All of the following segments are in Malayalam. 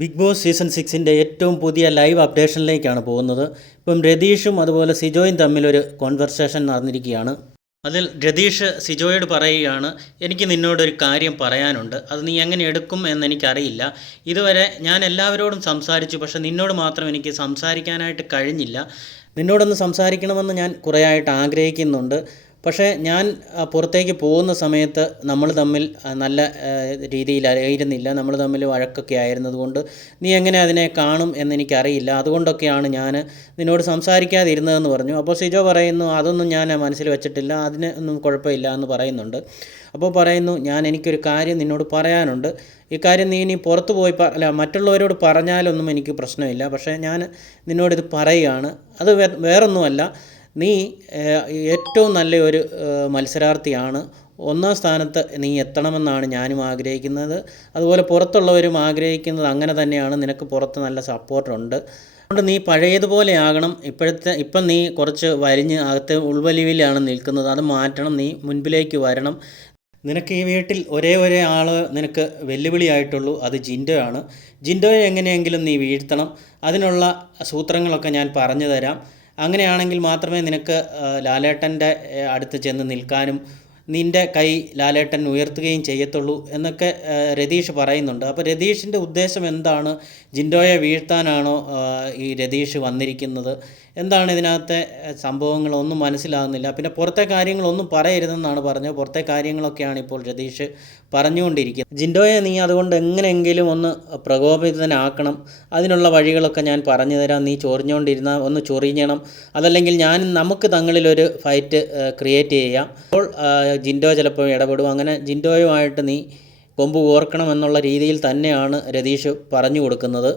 ബിഗ് ബോസ് സീസൺ സിക്സിന്റെ ഏറ്റവും പുതിയ ലൈവ് അപ്ഡേഷനിലേക്കാണ് പോകുന്നത്. ഇപ്പം രതീഷും അതുപോലെ സിജോയും തമ്മിലൊരു കോൺവെർസേഷൻ നടന്നിരിക്കുകയാണ്. അതിൽ രതീഷ് സിജോയോട് പറയുകയാണ് എനിക്ക് നിന്നോടൊരു കാര്യം പറയാനുണ്ട്. അത് നീ എങ്ങനെ എടുക്കും എന്നെനിക്കറിയില്ല ഇതുവരെ ഞാൻ എല്ലാവരോടും സംസാരിച്ചു പക്ഷേ നിന്നോട് മാത്രം എനിക്ക് സംസാരിക്കാനായിട്ട് കഴിഞ്ഞില്ല. നിന്നോടൊന്ന് സംസാരിക്കണമെന്ന് ഞാൻ കുറേ ആയിട്ട് ആഗ്രഹിക്കുന്നുണ്ട്. പക്ഷേ ഞാൻ പുറത്തേക്ക് പോകുന്ന സമയത്ത് നമ്മൾ തമ്മിൽ നല്ല രീതിയിലായിരുന്നില്ല നമ്മൾ തമ്മിൽ വഴക്കൊക്കെ ആയിരുന്നതുകൊണ്ട് നീ എങ്ങനെ അതിനെ കാണും എന്നെനിക്കറിയില്ല. അതുകൊണ്ടൊക്കെയാണ് ഞാൻ നിന്നോട് സംസാരിക്കാതിരുന്നതെന്ന് പറഞ്ഞു. അപ്പോൾ സിജോ പറയുന്നു അതൊന്നും ഞാൻ മനസ്സിൽ വെച്ചിട്ടില്ല. അതിന് ഒന്നും കുഴപ്പമില്ല എന്ന് പറയുന്നുണ്ട്. അപ്പോൾ പറയുന്നു ഞാൻ എനിക്കൊരു കാര്യം നിന്നോട് പറയാനുണ്ട്. ഈ കാര്യം നീ ഇനി പുറത്തു പോയി അല്ല മറ്റുള്ളവരോട് പറഞ്ഞാലൊന്നും എനിക്ക് പ്രശ്നമില്ല. പക്ഷേ ഞാൻ നിന്നോടിത് പറയുകയാണ്. അത് വേറൊന്നുമല്ല. നീ ഏറ്റവും നല്ല ഒരു മത്സരാർത്ഥിയാണ്. ഒന്നാം സ്ഥാനത്ത് നീ എത്തണമെന്നാണ് ഞാനും ആഗ്രഹിക്കുന്നത്. അതുപോലെ പുറത്തുള്ളവരും ആഗ്രഹിക്കുന്നത് അങ്ങനെ തന്നെയാണ്. നിനക്ക് പുറത്ത് നല്ല സപ്പോർട്ടുണ്ട്. അതുകൊണ്ട് നീ പഴയതുപോലെ ആകണം. ഇപ്പോഴത്തെ ഇപ്പം നീ കുറച്ച് വരിഞ്ഞ് അകത്ത് ഉൾവലിവിലാണ് നിൽക്കുന്നത്. അത് മാറ്റണം. നീ മുൻപിലേക്ക് വരണം. നിനക്ക് ഈ വീട്ടിൽ ഒരേ ഒരേ ആൾ നിനക്ക് വെല്ലുവിളിയായിട്ടുള്ളൂ. അത് ജിൻഡോയാണ്. ജിൻഡോയെ എങ്ങനെയെങ്കിലും നീ വീഴ്ത്തണം. അതിനുള്ള സൂത്രങ്ങളൊക്കെ ഞാൻ പറഞ്ഞു തരാം. അങ്ങനെയാണെങ്കിൽ മാത്രമേ നിനക്ക് ലാലേട്ടന്റെ അടുത്ത് ചെന്ന് നിൽക്കാനും നിന്റെ കൈ ലാലേട്ടൻ ഉയർത്തുകയും ചെയ്യത്തുള്ളൂ എന്നൊക്കെ രതീഷ് പറയുന്നുണ്ട്. അപ്പോൾ രതീഷിന്റെ ഉദ്ദേശം എന്താണ്? ജിൻഡോയെ വീഴ്ത്താനാണോ ഈ രതീഷ് വന്നിരിക്കുന്നത്? എന്താണ് ഇതിനകത്തെ സംഭവങ്ങളൊന്നും മനസ്സിലാകുന്നില്ല. പിന്നെ പുറത്തെ കാര്യങ്ങളൊന്നും പറയരുതെന്നാണ് പറഞ്ഞത്. പുറത്തെ കാര്യങ്ങളൊക്കെയാണ് ഇപ്പോൾ രതീഷ് പറഞ്ഞുകൊണ്ടിരിക്കുന്നത്. ജിൻഡോയെ നീ അതുകൊണ്ട് എങ്ങനെയെങ്കിലും ഒന്ന് പ്രകോപിതനാക്കണം. അതിനുള്ള വഴികളൊക്കെ ഞാൻ പറഞ്ഞു തരാം. നീ ചൊറിഞ്ഞുകൊണ്ടിരുന്ന ഒന്ന് ചൊറിഞ്ഞണം അതല്ലെങ്കിൽ ഞാൻ നമുക്ക് തങ്ങളിലൊരു ഫൈറ്റ് ക്രിയേറ്റ് ചെയ്യാം. അപ്പോൾ ജിൻഡോ ചിലപ്പോൾ ഇടപെടും. അങ്ങനെ ജിൻഡോയുമായിട്ട് നീ കൊമ്പ് കോർക്കണം എന്നുള്ള രീതിയിൽ തന്നെയാണ് രതീഷ് പറഞ്ഞു കൊടുക്കുന്നത്.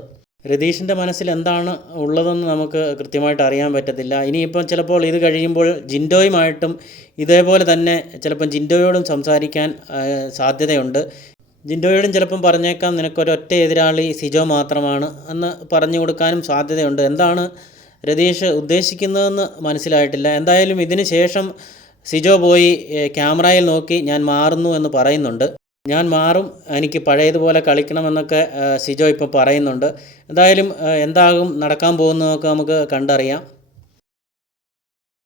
രതീഷിന്റെ മനസ്സിൽ എന്താണ് ഉള്ളതെന്ന് നമുക്ക് കൃത്യമായിട്ട് അറിയാൻ പറ്റത്തില്ല. ഇനിയിപ്പം ചിലപ്പോൾ ഇത് കഴിയുമ്പോൾ ജിൻഡോയുമായിട്ടും ഇതേപോലെ തന്നെ ചിലപ്പം ജിൻഡോയോടും സംസാരിക്കാൻ സാധ്യതയുണ്ട്. ജിൻഡോയോടും ചിലപ്പം പറഞ്ഞേക്കാം നിനക്കൊരു ഒറ്റ എതിരാളി സിജോ മാത്രമാണ് എന്ന് പറഞ്ഞു കൊടുക്കാനും സാധ്യതയുണ്ട്. എന്താണ് രതീഷ് ഉദ്ദേശിക്കുന്നതെന്ന് മനസ്സിലായിട്ടില്ല. എന്തായാലും ഇതിന് ശേഷം സിജോ പോയി ക്യാമറയിൽ നോക്കി ഞാൻ മാറുന്നു എന്ന് പറയുന്നുണ്ട്. ഞാൻ മാറും എനിക്ക് പഴയതുപോലെ കളിക്കണമെന്നൊക്കെ സിജോ ഇപ്പോൾ പറയുന്നുണ്ട്. എന്തായാലും എന്താകും നടക്കാൻ പോകുന്നതൊക്കെ നമുക്ക് കണ്ടറിയാം.